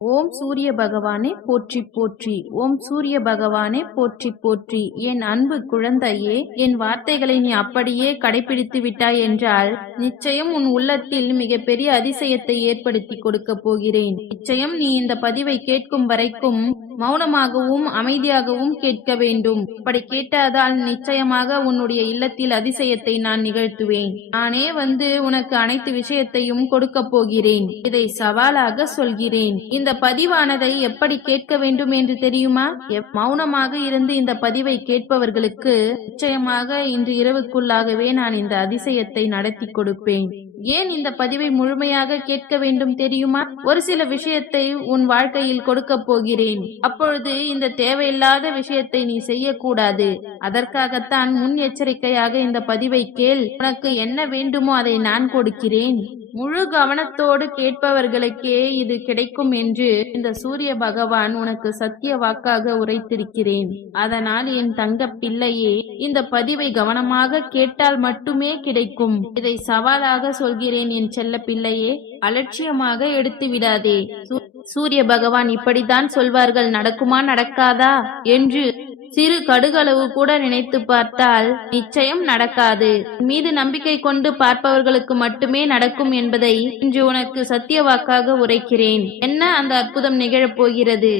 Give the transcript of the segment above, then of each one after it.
ஓம் சூரிய பகவானே போற்றி போற்றி. ஓம் சூரிய பகவானே போற்றி போற்றி. என் அன்பு குழந்தையே, என் வார்த்தைகளை நீ அப்படியே கடைபிடித்து விட்டாய் என்றால் நிச்சயம் உன் உள்ளத்தில் மிகப்பெரிய அதிசயத்தை ஏற்படுத்தி கொடுக்க போகிறேன். நிச்சயம் நீ இந்த பதிவை கேட்கும் வரைக்கும் மௌனமாகவும் அமைதியாகவும் கேட்க வேண்டும். அப்படி கேட்டாதால் நிச்சயமாக உன்னுடைய இல்லத்தில் அதிசயத்தை நான் நிகழ்த்துவேன். நானே வந்து உனக்கு அனைத்து விஷயத்தையும் கொடுக்க போகிறேன். இதை சவாலாக சொல்கிறேன். இந்த பதிவானதை எப்படி கேட்க வேண்டும் என்று தெரியுமா? மௌனமாக இருந்து இந்த பதிவை கேட்பவர்களுக்கு நிச்சயமாக இன்று இரவுக்குள்ளாகவே நான் இந்த அதிசயத்தை நடத்தி கொடுப்பேன். ஏன் இந்த பதிவை முழுமையாக கேட்க வேண்டும் தெரியுமா? ஒரு சில விஷயத்தை உன் வாழ்க்கையில் கொடுக்க போகிறேன். அப்பொழுது இந்த தேவையில்லாத விஷயத்தை நீ செய்யக்கூடாது. அதற்காகத்தான் முன் எச்சரிக்கையாக இந்த பதிவை கேள். உனக்கு என்ன வேண்டுமோ அதை நான் கொடுக்கிறேன். முழு கவனத்தோடு கேட்பவர்களுக்கே இது கிடைக்கும் என்று இந்த சூரிய பகவான் உனக்கு சத்திய வாக்காக உரைத்திருக்கிறேன். அதனால் என் தங்க பிள்ளையே, இந்த பதிவை கவனமாக கேட்டால் மட்டுமே கிடைக்கும். இதை சவாலாக சொல்கிறேன் என் செல்ல பிள்ளையே. அலட்சியமாக எடுத்து விடாதே. சூரிய பகவான் இப்படித்தான் சொல்வார்கள், நடக்குமா நடக்காதா என்று சிறு கடுகளவு கூட நினைத்து பார்த்தால் நிச்சயம் நடக்காது. மீது நம்பிக்கை கொண்டு பார்ப்பவர்களுக்கு மட்டுமே நடக்கும் என்பதை இன்று உனக்கு சத்திய வாக்காக உரைக்கிறேன். என்ன அந்த அற்புதம் நிகழப் போகிறது?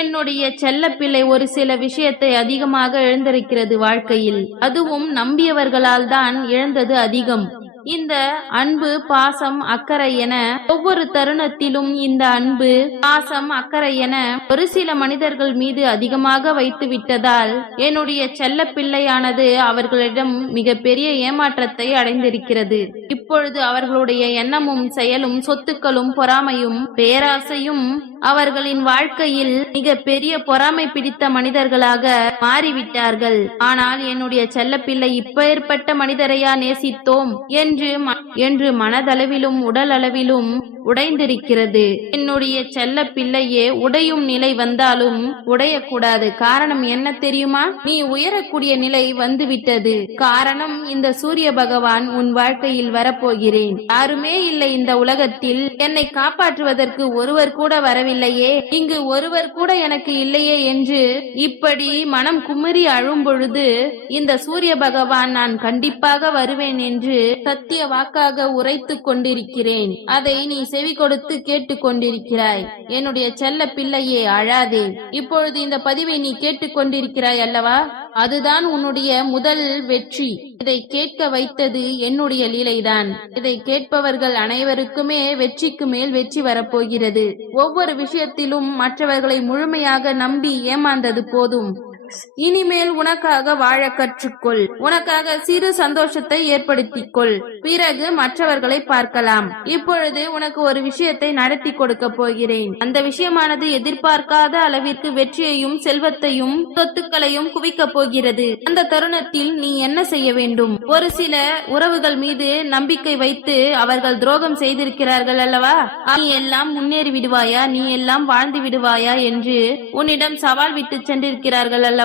என்னுடைய செல்ல பிள்ளை ஒரு சில விஷயத்தை அதிகமாக இழந்திருக்கிறது வாழ்க்கையில். அதுவும் நம்பியவர்களால் தான் இழந்தது அதிகம். இந்த அன்பு, பாசம், அக்கறை என ஒவ்வொரு தருணத்திலும் இந்த அன்பு, பாசம், அக்கறை என ஒரு சில மனிதர்கள் மீது அதிகமாக வைத்து விட்டதால் என்னுடைய செல்ல பிள்ளையானது அவர்களிடம் மிக பெரிய ஏமாற்றத்தை அடைந்திருக்கிறது. இப்பொழுது அவர்களுடைய எண்ணமும் செயலும், சொத்துக்களும், பொறாமையும், பேராசையும் அவர்களின் வாழ்க்கையில் மிக பெரிய பொறாமை பிடித்த மனிதர்களாக மாறிவிட்டார்கள். ஆனால் என்னுடைய செல்ல பிள்ளை இப்பேற்பட்ட மனிதரையா நேசித்தோம் என்று மனதளவிலும் உடல் அளவிலும் உடைந்திருக்கிறது. என்னுடைய செல்ல பிள்ளையே, உடையும் நிலை வந்தாலும் உடையக்கூடாது. காரணம் என்ன தெரியுமா? நீ உயரக்கூடிய நிலை வந்துவிட்டது. காரணம், இந்த சூரிய பகவான் உன் வாழ்க்கையில் வரப்போகிறேன். யாருமே இல்லை இந்த உலகத்தில். என்னை காப்பாற்றுவதற்கு ஒருவர் கூட வரவில்லையே, இங்கு ஒருவர் கூட எனக்கு இல்லையே என்று இப்படி மனம் குமரி அழும் பொழுது இந்த சூரிய பகவான் நான் கண்டிப்பாக வருவேன் என்று சத்திய வாக்காக உரைத்து கொண்டிருக்கிறேன். அதை நீ செவி கொடுத்து கேட்டுக் கொண்டிருக்கிறாய். என்னுடைய செல்ல பிள்ளையே, அழாதே. இப்பொழுது இந்த பதிவை நீ கேட்டுக் கொண்டிருக்கிறாய் அல்லவா? அதுதான் உன்னுடைய முதல் வெற்றி. இதை கேட்க வைத்தது என்னுடைய லீலைதான். இதை கேட்பவர்கள் அனைவருக்குமே வெற்றிக்கு மேல் வெற்றி வரப்போகிறது. ஒவ்வொரு விஷயத்திலும் மற்றவர்களை முழுமையாக நம்பி ஏமாந்தது போதும். இனிமேல் உனக்காக வாழ கற்றுக்கொள். உனக்காக சிறு சந்தோஷத்தை ஏற்படுத்திக் கொள். பிறகு மற்றவர்களை பார்க்கலாம். இப்பொழுது உனக்கு ஒரு விஷயத்தை நடத்தி கொடுக்க போகிறேன். அந்த விஷயமானது எதிர்பார்க்காத அளவிற்கு வெற்றியையும் செல்வத்தையும் சொத்துக்களையும் குவிக்க போகிறது. அந்த தருணத்தில் நீ என்ன செய்ய வேண்டும்? ஒரு சில உறவுகள் மீது நம்பிக்கை வைத்து அவர்கள் துரோகம் செய்திருக்கிறார்கள் அல்லவா? நீ எல்லாம் முன்னேறி விடுவாயா, நீ எல்லாம் வாழ்ந்து விடுவாயா என்று உன்னிடம் சவால் விட்டு சென்றிருக்கிறார்கள் அல்லவா?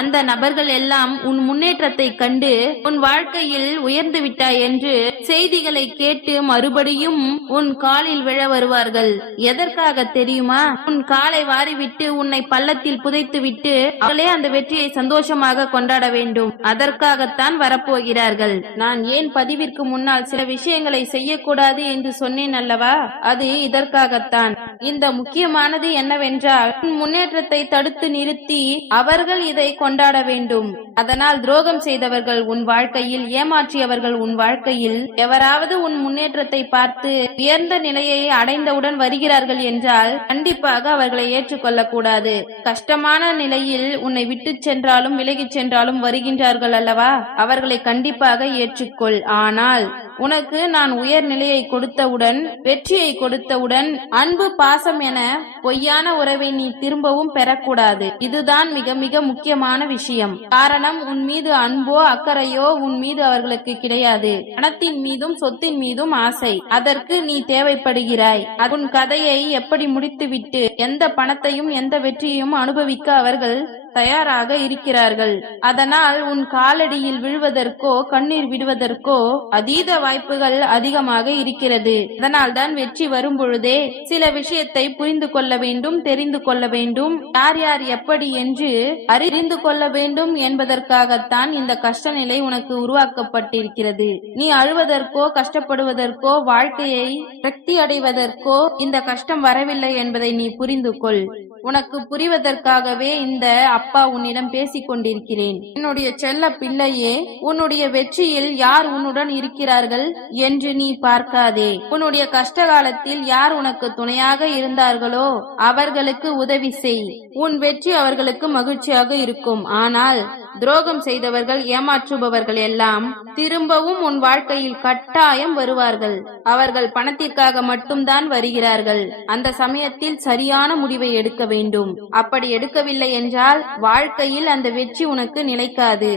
அந்த நபர்கள் எல்லாம் உன் முன்னேற்றத்தை கண்டு உன் வாழ்க்கையில் உயர்ந்து விட்டாய் என்று செய்திகளை கேட்டு மறுபடியும் உன் காலில் விழ வருவார்கள். எதற்காக தெரியுமா? உன் காலை வாரிவிட்டு உன்னை பள்ளத்தில் புதைத்து விட்டு அவளே அந்த வெற்றியை சந்தோஷமாக கொண்டாட வேண்டும். அதற்காகத்தான் வரப்போகிறார்கள். நான் ஏன் பதிவிற்கு முன்னால் சில விஷயங்களை செய்யக்கூடாது என்று சொன்னேன் அல்லவா? அது இதற்காகத்தான். இந்த முக்கியமானது என்னவென்றால், உன் முன்னேற்றத்தை தடுத்து நிறுத்தி அவர்கள் இதை கொண்டாட வேண்டும். அதனால் துரோகம் செய்தவர்கள் உன் வாழ்க்கையில், ஏமாற்றியவர்கள் உன் வாழ்க்கையில் எவராவது உன் முன்னேற்றத்தை பார்த்து உயர்ந்த நிலையை அடைந்தவுடன் வருகிறார்கள் என்றால் கண்டிப்பாக அவர்களை ஏற்றுக்கொள்ள கூடாது. கஷ்டமான நிலையில் உன்னை விட்டு சென்றாலும் விலகிச் சென்றாலும் வருகின்றார்கள் அல்லவா? அவர்களை கண்டிப்பாக ஏற்றுக்கொள். ஆனால் உனக்கு நான் உயர் நிலையை கொடுத்தவுடன், வெற்றியை கொடுத்தவுடன், அன்பு, பாசம் என பொய்யான உறவை நீ திரும்பவும் பெறக்கூடாது. இதுதான் மிக மிக முக்கியமான விஷயம். காரணம், உன் மீது அன்போ அக்கறையோ உன் மீது அவர்களுக்கு கிடையாது. பணத்தின் மீதும் சொத்தின் மீதும் ஆசை. அதற்கு நீ தேவைப்படுகிறாய். உன் கதையை எப்படி முடித்துவிட்டு எந்த பணத்தையும் எந்த வெற்றியையும் அனுபவிக்க அவர்கள் தயாராக இருக்கிறார்கள். அதனால் உன் காலடியில் விழுவதற்கோ கண்ணீர் விடுவதற்கோ அதீத வாய்ப்புகள் அதிகமாக இருக்கிறது. அதனால் தான் வெற்றி வரும் பொழுதே சில விஷயத்தை புரிந்து கொள்ள வேண்டும், தெரிந்து கொள்ள வேண்டும், யார் யார் எப்படி என்று அறிந்து கொள்ள வேண்டும் என்பதற்காகத்தான் இந்த கஷ்ட நிலை உனக்கு உருவாக்கப்பட்டிருக்கிறது. நீ அழுவதற்கோ கஷ்டப்படுவதற்கோ வாழ்க்கையை விரக்தி அடைவதற்கோ இந்த கஷ்டம் வரவில்லை என்பதை நீ புரிந்து கொள். உனக்கு புரிவதற்காகவே இந்த அப்பா உன்னிடம் பேசிக் கொண்டிருக்கிறேன். என்னுடைய செல்ல பிள்ளையே, உன்னுடைய வெற்றியில் யார் உன்னுடன் இருக்கிறார்கள் என்று நீ பார்க்காதே. உன்னுடைய கஷ்ட காலத்தில் யார் உனக்கு துணையாக இருந்தார்களோ அவர்களுக்கு உதவி செய். உன் வெற்றி அவர்களுக்கு மகிழ்ச்சியாக இருக்கும். ஆனால் துரோகம் செய்தவர்கள், ஏமாற்றுபவர்கள் எல்லாம் திரும்பவும் உன் வாழ்க்கையில் கட்டாயம் வருவார்கள். அவர்கள் பணத்திற்காக மட்டும்தான் வருகிறார்கள். அந்த சமயத்தில் சரியான முடிவை எடுக்க வேண்டும். அப்படி எடுக்கவில்லை என்றால் வாழ்க்கையில் அந்த வெற்றி உனக்கு நிலைக்காது.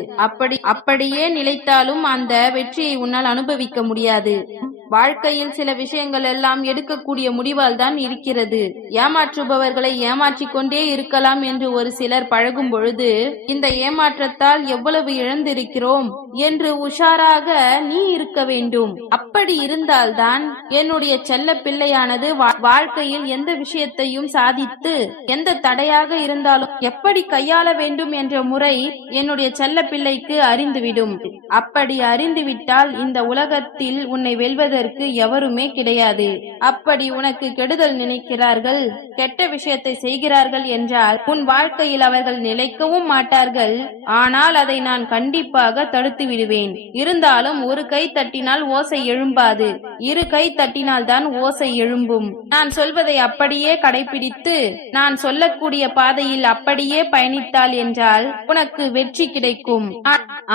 அப்படியே நிலைத்தாலும் அந்த வெற்றியை உன்னால் அனுபவிக்க முடியாது. வாழ்க்கையில் சில விஷயங்கள் எல்லாம் எடுக்கக்கூடிய முடிவால் தான் இருக்கிறது. ஏமாற்றுபவர்களை ஏமாற்றிக் கொண்டே இருக்கலாம் என்று ஒரு சிலர் பழகும் பொழுது இந்த ஏமாற்றத்தால் எவ்வளவு இழந்திருக்கிறோம் என்று உஷாராக நீ இருக்க வேண்டும். அப்படி இருந்தால்தான் என்னுடைய செல்ல பிள்ளையானது வாழ்க்கையில் எந்த விஷயத்தையும் சாதித்து எந்த தடையாக இருந்தாலும் எப்படி கையாள வேண்டும் என்ற முறை என்னுடைய செல்ல பிள்ளைக்கு அறிந்துவிடும். அப்படி அறிந்துவிட்டால் இந்த உலகத்தில் உன்னை வெல்வதற்கு எவருமே கிடையாது. அப்படி உனக்கு கெடுதல் நினைக்கிறார்கள், கெட்ட விஷயத்தை செய்கிறார்கள் என்றால் உன் வாழ்க்கையில் அவர்கள் நிலைக்கவும் மாட்டார்கள். ஆனால் அதை நான் கண்டிப்பாக தடுத்து விடுவேன். இருந்தாலும் ஒரு கை தட்டினால் ஓசை எழும்பாது, இரு கை தட்டினால் தான் ஓசை எழும்பும். நான் சொல்வதை அப்படியே கடைபிடித்து நான் சொல்லக்கூடிய பாதையில் அப்படியே பயணித்தால் என்றால் உனக்கு வெற்றி கிடைக்கும்.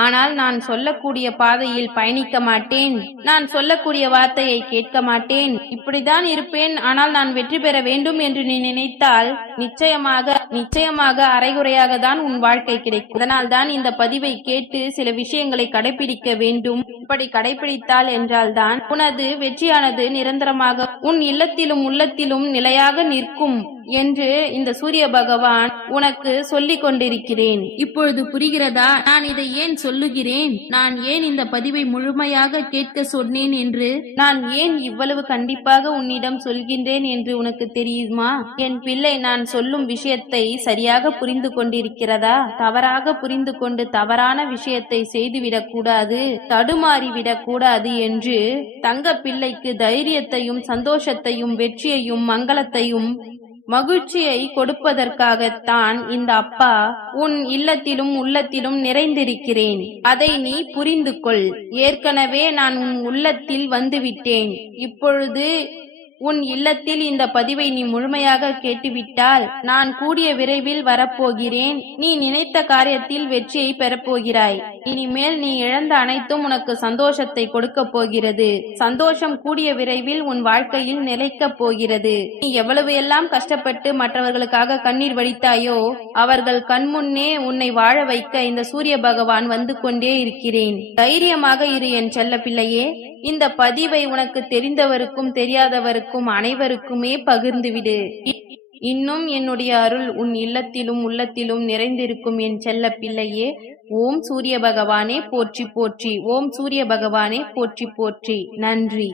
ஆனால் நான் சொல்லக்கூடிய பாதையில் பயணிக்க மாட்டேன், நான் சொல்லக்கூடிய வார்த்தையை கேட்க மாட்டேன், இப்படிதான் இருப்பேன், ஆனால் நான் வெற்றி பெற வேண்டும் என்று நீ நினைத்தால் நிச்சயமாக அரைகுறையாக தான் உன் வாழ்க்கை கிடைக்கும். அதனால் தான் இந்த பதிவை கேட்டு சில விஷயங்களை கடைபிடிக்க வேண்டும். இப்படி கடைபிடித்தால் என்றால் தான் உனது வெற்றியானது நிரந்தரமாக உன் இல்லத்திலும் உள்ளத்திலும் நிலையாக நிற்கும் என்று இந்த சூரிய பகவான் உனக்கு சொல்லிக் கொண்டிருக்கிறேன். இப்பொழுது புரிகிறதா நான் இதை ஏன் சொல்லுகிறேன், நான் ஏன் இந்த பதிவை முழுமையாக கேட்க சொன்னேன் என்று, நான் ஏன் இவ்வளவு கண்டிப்பாக உன்னிடம் சொல்கின்றேன் என்று உனக்கு தெரியுமா? என் பிள்ளை, நான் சொல்லும் விஷயத்தை சரியாக புரிந்து கொண்டிருக்கிறதா? தவறாக புரிந்து கொண்டு தவறான விஷயத்தை செய்துவிடக் கூடாது, தடுமாறிவிடக் கூடாது என்று தங்க பிள்ளைக்கு தைரியத்தையும் சந்தோஷத்தையும் வெற்றியையும் மங்களத்தையும் மகிழ்ச்சியை கொடுப்பதற்காகத்தான் இந்த அப்பா உன் இல்லத்திலும் உள்ளத்திலும் நிறைந்திருக்கிறேன். அதை நீ புரிந்து கொள். ஏற்கனவே நான் உன் உள்ளத்தில் வந்துவிட்டேன். இப்பொழுது உன் இல்லத்தில் இந்த பதிவை நீ முழுமையாக கேட்டுவிட்டால் நான் கூடிய விரைவில் வரப்போகிறேன். நீ நினைத்த காரியத்தில் வெற்றியை பெறப்போகிறாய். இனிமேல் நீ இழந்த அனைத்தும் உனக்கு சந்தோஷத்தை கொடுக்க போகிறது. சந்தோஷம் கூடிய விரைவில் உன் வாழ்க்கையில் நிலைக்கப் போகிறது. நீ எவ்வளவு எல்லாம் கஷ்டப்பட்டு மற்றவர்களுக்காக கண்ணீர் வடித்தாயோ அவர்கள் கண்முன்னே உன்னை வாழ வைக்க இந்த சூரிய பகவான் வந்து கொண்டே இருக்கிறேன். தைரியமாக இரு என் செல்ல பிள்ளையே. இந்த பதிவை உனக்கு தெரிந்தவருக்கும் தெரியாதவருக்கும் அனைவருக்குமே பகிர்ந்துவிடு. இன்னும் என்னுடைய அருள் உன் இல்லத்திலும் உள்ளத்திலும் நிறைந்திருக்கும் என் செல்ல பிள்ளையே. ஓம் சூரிய பகவானே போற்றி போற்றி. ஓம் சூரிய பகவானே போற்றி போற்றி. நன்றி.